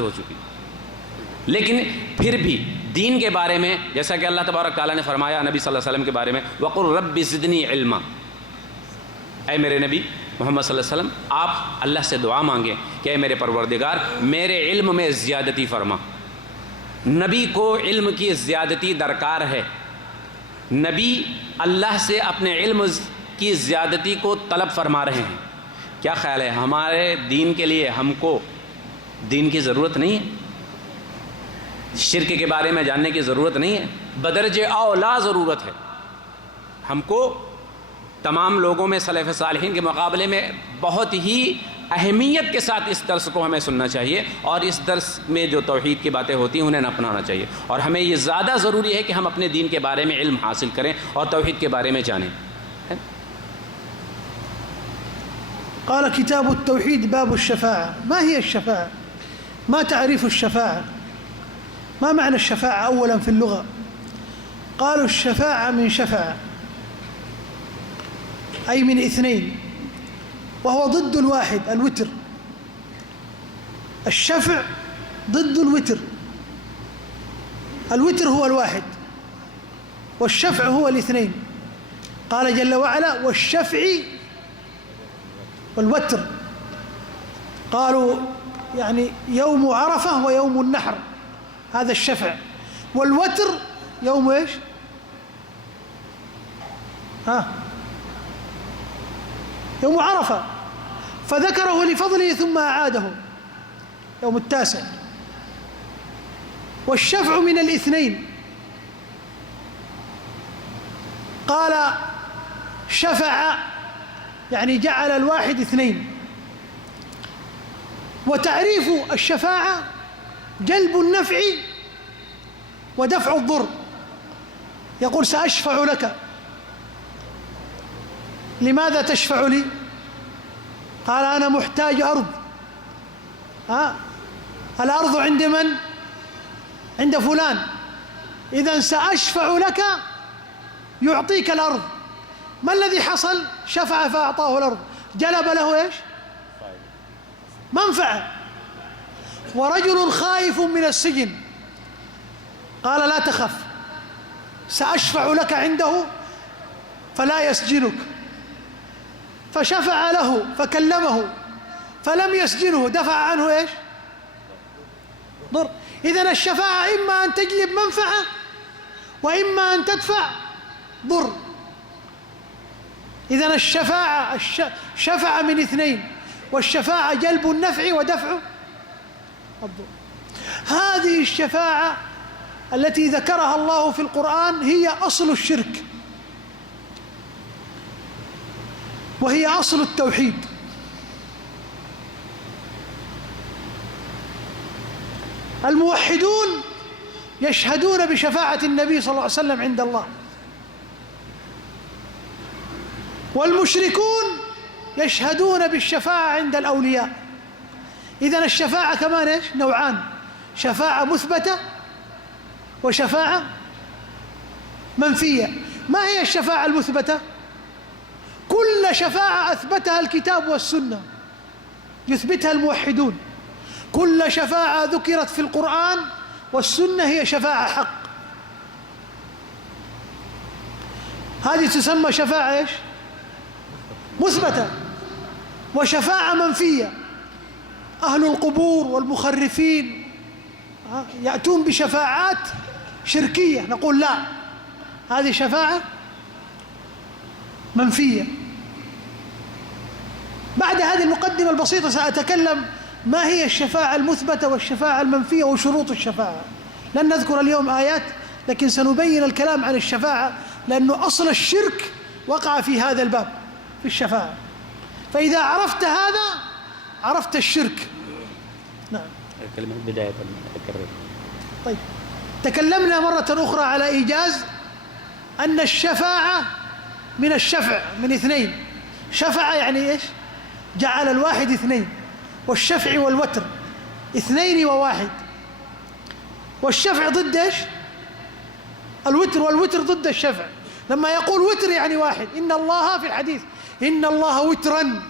ہو چکی. لیکن پھر بھی دین کے بارے میں جیسا کہ اللہ تبارک تعالیٰ نے فرمایا نبی صلی اللہ علیہ وسلم کے بارے میں وَقُلْ رَبِّ زِدْنِي عِلْمًا، اے میرے نبی محمد صلی اللہ علیہ وسلم آپ اللہ سے دعا مانگیں کہ اے میرے پروردگار میرے علم میں زیادتی فرما. نبی کو علم کی زیادتی درکار ہے. نبی اللہ سے اپنے علم کی زیادتی کو طلب فرما رہے ہیں. کیا خیال ہے ہمارے دین کے لیے ہم کو دین کی ضرورت نہیں ہے؟ شرک کے بارے میں جاننے کی ضرورت نہیں ہے؟ بدرجہ اولا ضرورت ہے. ہم کو تمام لوگوں میں سلف صالحین کے مقابلے میں بہت ہی اہمیت کے ساتھ اس درس کو ہمیں سننا چاہیے، اور اس درس میں جو توحید کی باتیں ہوتی ہیں انہیں نہ اپنانا چاہیے. اور ہمیں یہ زیادہ ضروری ہے کہ ہم اپنے دین کے بارے میں علم حاصل کریں اور توحید کے بارے میں جانیں. قال كتاب التوحيد باب الشفاعة. ما هي الشفاعة؟ ما تعريف الشفاعة؟ ما معنى الشفاعة أولا في اللغة؟ قالوا الشفاعة من شفاعة أي من اثنين، وهو ضد الواحد الوتر. الشفع ضد الوتر. الوتر هو الواحد والشفع هو الاثنين. قال جل وعلا والشفع والوتر. قالوا يعني يوم عرفة ويوم النحر هذا الشفع، والوتر يوم ايش؟ يوم عرفة، فذكره لفضله ثم أعاده يوم التاسع. والشفع من الاثنين. قال شفع يعني جعل الواحد اثنين. وتعريف الشفاعة جلب النفع ودفع الضر. يقول سأشفع لك. لماذا تشفع لي؟ قال أنا محتاج أرض. الأرض عند من؟ عند فلان. إذن سأشفع لك يعطيك الأرض. ما الذي حصل؟ شفع فأعطاه الأرض، جلب له إيش؟ منفعة. ورجل خائف من السجن قال لا تخف سأشفع لك عنده فلا يسجنك، فشفع له فكلمه فلم يسجنه، دفع عنه إيش؟ ضر. إذن الشفاعة إما أن تجلب منفعة وإما أن تدفع ضر. إذن الشفاعة شفع من اثنين، والشفاعة جلب النفع ودفع الضر. هذه الشفاعة التي ذكرها الله في القرآن هي أصل الشرك، وهي أصل التوحيد. الموحدون يشهدون بشفاعة النبي صلى الله عليه وسلم عند الله، والمشركون يشهدون بالشفاعة عند الأولياء. إذن الشفاعة كمان إيش؟ نوعان، شفاعة مثبتة وشفاعة منفية. ما هي الشفاعة المثبتة؟ كل شفاعة أثبتها الكتاب والسنة يثبتها الموحدون. كل شفاعة ذكرت في القرآن والسنة هي شفاعة حق. هذه تسمى شفاعة إيش؟ مثبتة. وشفاعة منفية، أهل القبور والمخرفين يأتون بشفاعات شركية، نقول لا، هذه شفاعة منفية. بعد هذه المقدمة البسيطة سأتكلم ما هي الشفاعة المثبتة والشفاعة المنفية وشروط الشفاعة. لن نذكر اليوم آيات، لكن سنبين الكلام عن الشفاعة، لأنه أصل الشرك وقع في هذا الباب في الشفاعة. فإذا عرفت هذا عرفت الشرك. نعم. الكلمة بداية أكرر. طيب، تكلمنا مرة أخرى على إيجاز أن الشفاعة من الشفع من اثنين. شفع يعني إيش؟ جعل الواحد اثنين، والشفع والوتر اثنين وواحد. والشفع ضد إيش؟ الوتر، والوتر ضد الشفع. لما يقول وتر يعني واحد. إن الله في الحديث إن الله وترا،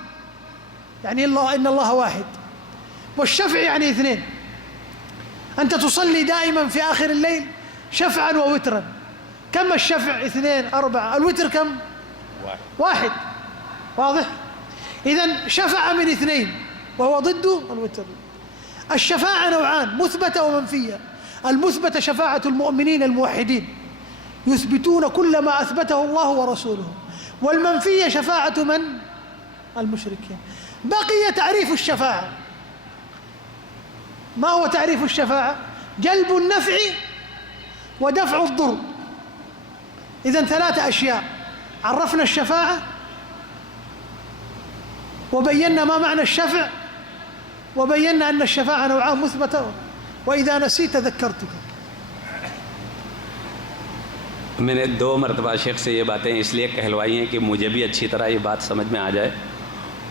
يعني إن الله واحد. والشفع يعني اثنين. أنت تصلي دائما في آخر الليل شفعا ووترا. كم الشفع؟ 2 4. الوتر كم؟ 1. واضح؟ إذن شفع من 2 وهو ضد الوتر. الشفاعة نوعان، مثبتة ومنفية. المثبتة شفاعة المؤمنين الموحدين يثبتون كل ما أثبته الله ورسوله، والمنفية شفاعة من؟ المشركين. بقي تعريف الشفاعة. ما هو تعريف الشفاعة؟ جلب النفع ودفع الضر. إذن 3 أشياء: عرفنا الشفاعة، وبينا ما معنى الشفع، وبينا أن الشفاعة نوعان، مثبتة، وإذا نسيت ذكرتك. میں نے 2 مرتبہ شیخ سے یہ باتیں اس لیے کہلوائی ہیں کہ مجھے بھی اچھی طرح یہ بات سمجھ میں آ جائے،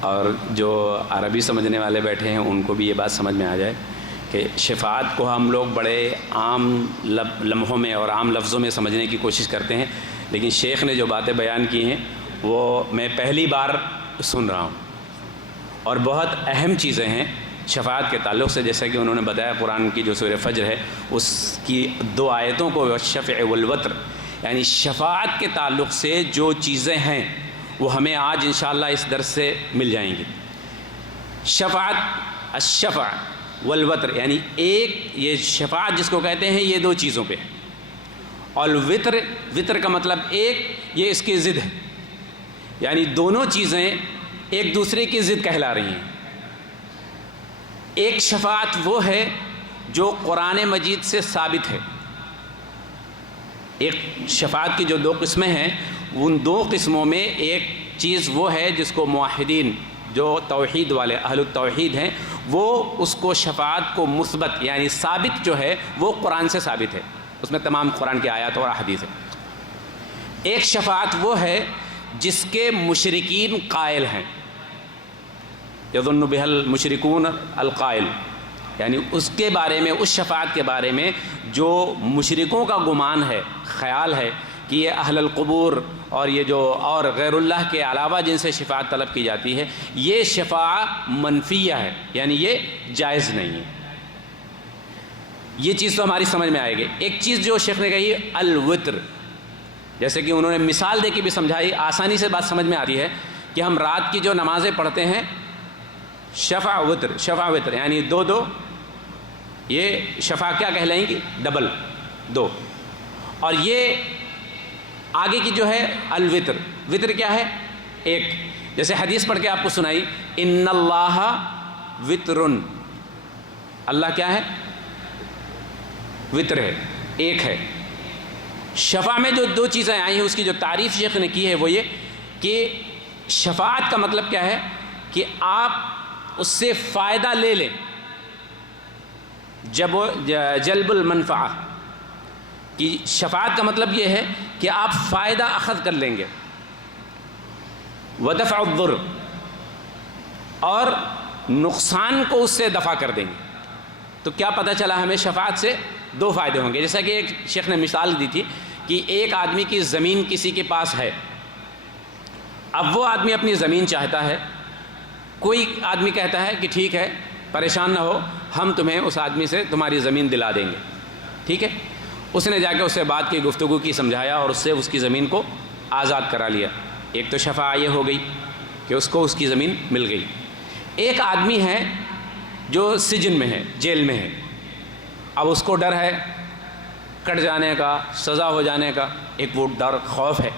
اور جو عربی سمجھنے والے بیٹھے ہیں ان کو بھی یہ بات سمجھ میں آ جائے کہ شفاعت کو ہم لوگ بڑے عام لمحوں میں اور عام لفظوں میں سمجھنے کی کوشش کرتے ہیں، لیکن شیخ نے جو باتیں بیان کی ہیں وہ میں پہلی بار سن رہا ہوں، اور بہت اہم چیزیں ہیں شفاعت کے تعلق سے. جیسا کہ انہوں نے بتایا قرآن کی جو سورہ فجر ہے اس کی 2 آیتوں کو والشفع والوتر، یعنی شفاعت کے تعلق سے جو چیزیں ہیں وہ ہمیں آج انشاءاللہ اس درس سے مل جائیں گی. شفاعت، الشفع والوتر، یعنی ایک یہ شفاعت جس کو کہتے ہیں یہ 2 چیزوں پہ، اور وطر، وطر کا مطلب ایک، یہ اس کی ضد ہے، یعنی دونوں چیزیں ایک دوسرے کی ضد کہلا رہی ہیں. ایک شفاعت وہ ہے جو قرآن مجید سے ثابت ہے. ایک شفاعت کی جو 2 قسمیں ہیں، ان 2 قسموں میں ایک چیز وہ ہے جس کو موحدین جو توحید والے اہل التوحید ہیں وہ اس کو شفاعت کو مثبت یعنی ثابت جو ہے وہ قرآن سے ثابت ہے، اس میں تمام قرآن کی آیات اور احادیث ہے. ایک شفاعت وہ ہے جس کے مشرکین قائل ہیں، یظن بها المشرکون القائل، یعنی اس کے بارے میں، اس شفاعت کے بارے میں جو مشرکوں کا گمان ہے، خیال ہے کہ یہ اہل القبور اور یہ جو اور غیر اللہ کے علاوہ جن سے شفاعت طلب کی جاتی ہے یہ شفاعت منفیہ ہے، یعنی یہ جائز نہیں ہے. یہ چیز تو ہماری سمجھ میں آئے گی. ایک چیز جو شیخ نے کہی الوتر، جیسے کہ انہوں نے مثال دے کے بھی سمجھائی، آسانی سے بات سمجھ میں آتی ہے کہ ہم رات کی جو نمازیں پڑھتے ہیں شفع وتر، شفع وتر یعنی 2 2، یہ شفع کیا کہلائیں گی؟ ڈبل 2. اور یہ آگے کی جو ہے الوتر، وتر کیا ہے؟ 1. جیسے حدیث پڑھ کے آپ کو سنائی، ان اللہ وترن، اللہ کیا ہے؟ وتر ہے، 1 ہے. شفاع میں جو 2 چیزیں آئی ہیں اس کی جو تعریف شیخ نے کی ہے وہ یہ کہ شفاعت کا مطلب کیا ہے کہ آپ اس سے فائدہ لے لیں، جلب المنفعہ کی شفاعت کا مطلب یہ ہے کہ آپ فائدہ اخذ کر لیں گے، ودفع الضر، اور نقصان کو اس سے دفع کر دیں گے. تو کیا پتہ چلا ہمیں شفاعت سے 2 فائدے ہوں گے. جیسا کہ ایک شیخ نے مثال دی تھی کہ ایک آدمی کی زمین کسی کے پاس ہے، اب وہ آدمی اپنی زمین چاہتا ہے، کوئی آدمی کہتا ہے کہ ٹھیک ہے پریشان نہ ہو، ہم تمہیں اس آدمی سے تمہاری زمین دلا دیں گے، ٹھیک ہے. اس نے جا کے اس سے بات کی، گفتگو کی، سمجھایا اور اس سے اس کی زمین کو آزاد کرا لیا. ایک تو شفاعت یہ ہو گئی کہ اس کو اس کی زمین مل گئی. ایک آدمی ہے جو سجن میں ہے، جیل میں ہے، اب اس کو ڈر ہے کٹ جانے کا، سزا ہو جانے کا، ایک وہ ڈر، خوف ہے.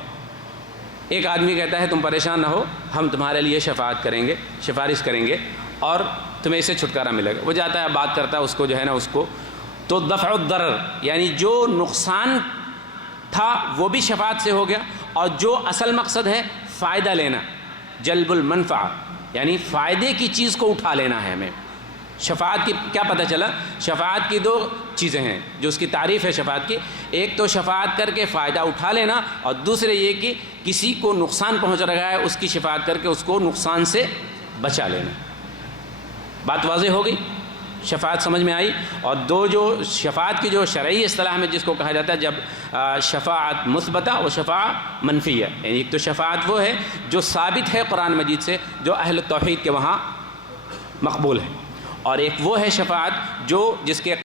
ایک آدمی کہتا ہے تم پریشان نہ ہو، ہم تمہارے لیے شفاعت کریں گے، سفارش کریں گے اور تمہیں اس سے چھٹکارا ملے گا. وہ جاتا ہے، بات کرتا ہے، اس کو جو ہے نا اس کو تو دفع الضرر یعنی جو نقصان تھا وہ بھی شفاعت سے ہو گیا، اور جو اصل مقصد ہے فائدہ لینا، جلب المنفعہ یعنی فائدے کی چیز کو اٹھا لینا ہے ہمیں. شفاعت کی کیا پتہ چلا؟ شفاعت کی 2 چیزیں ہیں جو اس کی تعریف ہے شفاعت کی. ایک تو شفاعت کر کے فائدہ اٹھا لینا، اور دوسرے یہ کہ کسی کو نقصان پہنچ رہا ہے اس کی شفاعت کر کے اس کو نقصان سے بچا لینا. بات واضح ہو گئی؟ شفاعت سمجھ میں آئی. اور 2 جو شفاعت کی جو شرعی اصطلاح میں جس کو کہا جاتا ہے جب شفاعت مثبتہ و شفاعت منفیہ، یعنی ایک تو شفاعت وہ ہے جو ثابت ہے قرآن مجید سے، جو اہل توحید کے وہاں مقبول ہے، اور ایک وہ ہے شفاعت جو جس کے